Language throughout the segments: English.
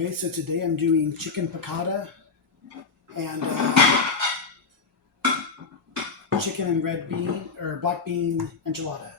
Okay, so today I'm doing chicken picatta and chicken and red bean or black bean enchilada.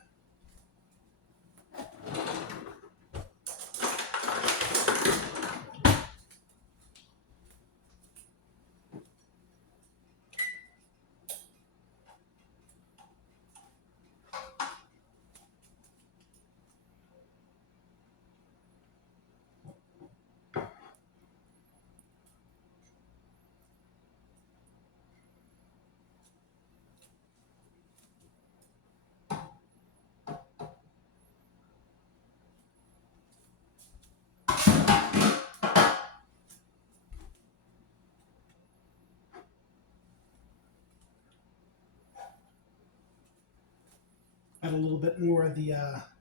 Add a little bit more of the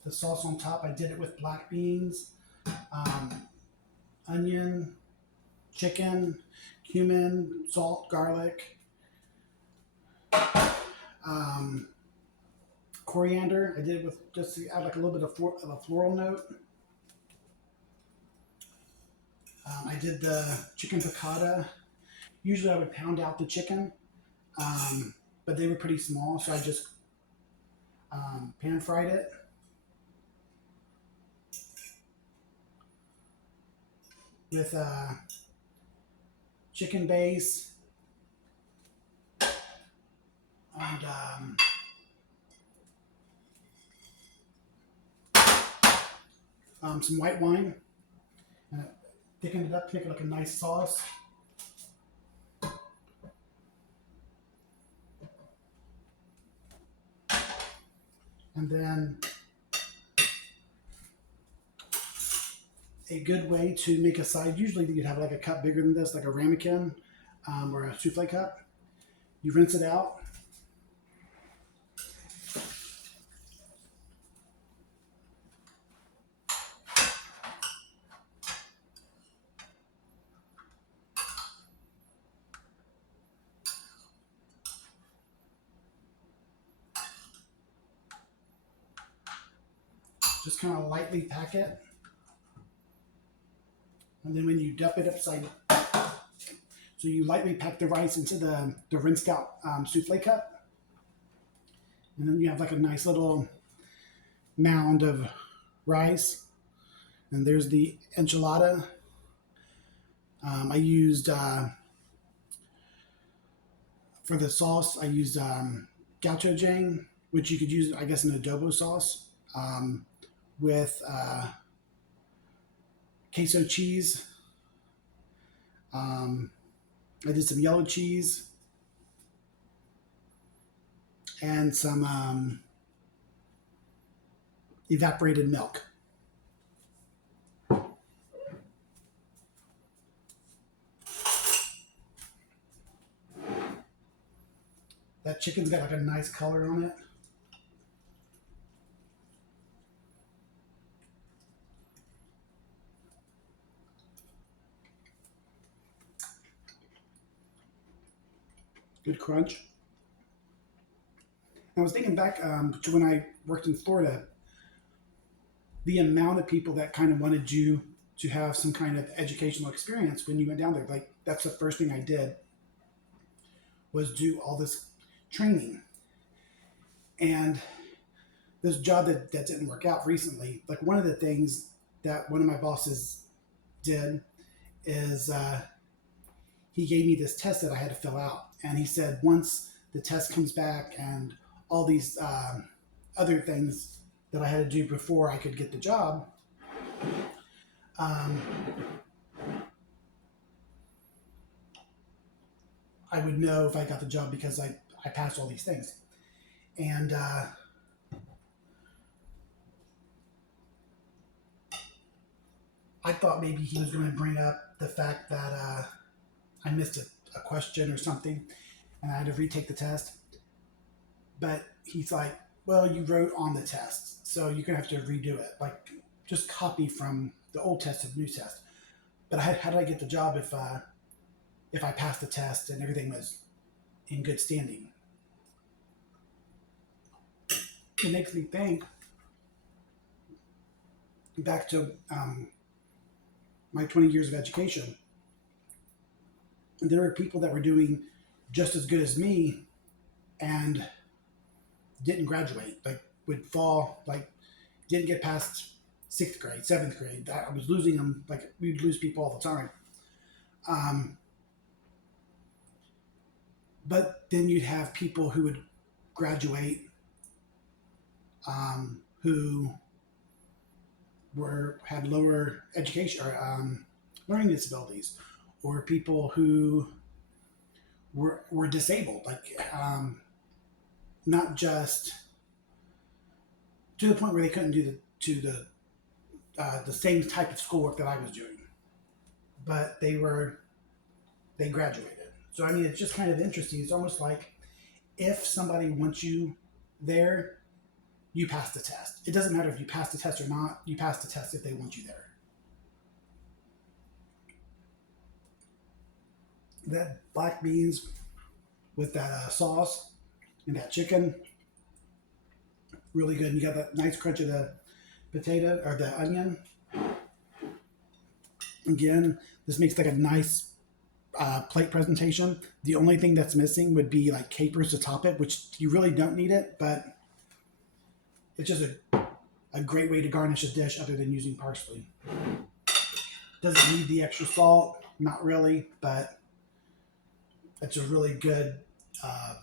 sauce on top. I did it with black beans, onion, chicken, cumin, salt, garlic, um, coriander. I did it with just to add like a little bit of a floral note. I did the chicken piccata. Usually I would pound out the chicken, but they were pretty small, so I just pan fried it. With chicken base and some white wine. And thickened it up to make it like a nice sauce. And then a good way to make a side, usually you'd have like a cup bigger than this, like a ramekin or a souffle cup. You rinse it out. Just kind of lightly pack it. And then when you dump it upside, so you lightly pack the rice into the rinsed out souffle cup. And then you have like a nice little mound of rice. And there's the enchilada. I used, for the sauce, I used gaucho jang, which you could use, I guess, an adobo sauce with queso cheese. I did some yellow cheese and some evaporated milk. That chicken's got like a nice color on it. Good crunch. I was thinking back to when I worked in Florida, the amount of people that kind of wanted you to have some kind of educational experience when you went down there. Like that's the first thing I did was do all this training. And this job that didn't work out recently, like one of the things that one of my bosses did is he gave me this test that I had to fill out. And he said, once the test comes back and all these other things that I had to do before I could get the job, I would know if I got the job because I passed all these things. And I thought maybe he was going to bring up the fact that I missed a question or something and I had to retake the test. But he's like, well, you wrote on the test, so you're going to have to redo it. Like, just copy from the old test to the new test. But how did I get the job if I passed the test and everything was in good standing? It makes me think back to my 20 years of education, there were people that were doing just as good as me and didn't graduate, like would fall, like didn't get past sixth grade, seventh grade. I was losing them. Like we'd lose people all the time. Um, but then you'd have people who would graduate, who were had lower education or learning disabilities, or people who were disabled, like not just to the point where they couldn't do the same type of schoolwork that I was doing, but they graduated. So I mean, it's just kind of interesting. It's almost like if somebody wants you there, you pass the test. It doesn't matter if you pass the test or not. You pass the test if they want you there. That black beans with that sauce and that chicken, really good. And you got that nice crunch of the potato or the onion. Again, this makes like a nice plate presentation. The only thing that's missing would be like capers to top it, which you really don't need it, but it's just a great way to garnish a dish other than using parsley. Does it need the extra salt? Not really, but it's a really good uh,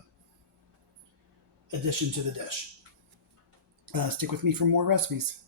addition to the dish. Stick with me for more recipes.